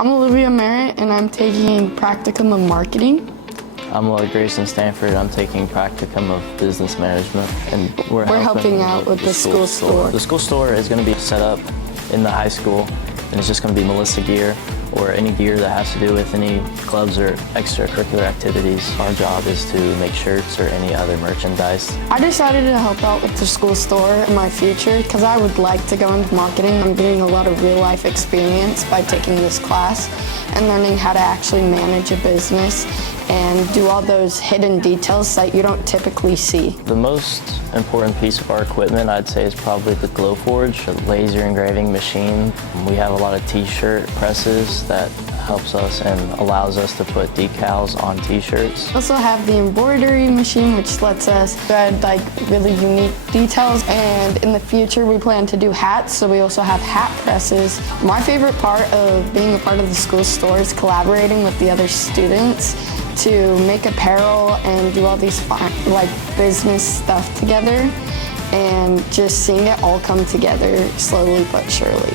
I'm Olivia Merritt, and I'm taking practicum of marketing. I'm Grayson Stanford. I'm taking practicum of business management, and we're helping out with the school store. The school store is going to be set up in the high school, and it's just going to be Melissa gear or any gear that has to do with any clubs or extracurricular activities. Our job is to make shirts or any other merchandise. I decided to help out with the school store in my future because I would like to go into marketing. I'm getting a lot of real-life experience by taking this class and learning how to actually manage a business and do all those hidden details that you don't typically see. The most important piece of our equipment, I'd say, is probably the Glowforge, a laser engraving machine. We have a lot of t-shirt presses that helps us and allows us to put decals on t-shirts. We also have the embroidery machine, which lets us thread like really unique details. And in the future, we plan to do hats, so we also have hat presses. My favorite part of being a part of the school store is collaborating with the other students to make apparel and do all these fun, like business stuff together, and just seeing it all come together slowly but surely.